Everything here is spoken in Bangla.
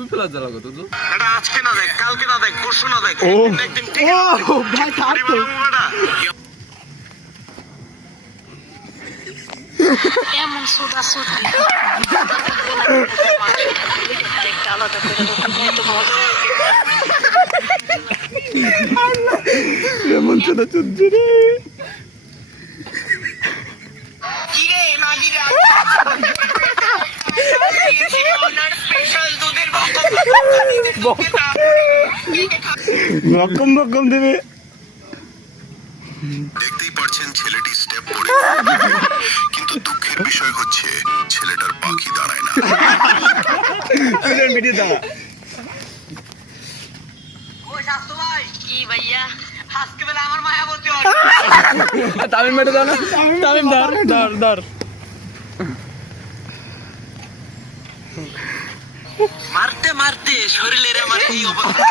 তুই ফেলা জ্বালা কত তো এটা আজকে না দেখ, কালকে না দেখ, পরশু না দেখ, একদিন ঠিক ও ভাই থাক তো। এমন সুদা সুদি একটা আলাদা করে তো মজা এমন চোদা চুদছে রে। কিরে নাগিরা স্পেশাল দুধের বকম বকম দেবে। দেখতেই পারছেন ছেলেটি স্টেপ পড়ে, কিন্তু দুঃখের বিষয় হচ্ছে ছেলেটার পাখি দাঁড়ায় না। ভিডিও দাঁড়া। ওই শাস্তু ভাই, কি ভাইয়া আজকে বেলা আমার মায়া বলতে তামিম মেটে দাও না তামিম ধর ধর ধর মারতে মারতে শরীরের আমার এই অবস্থা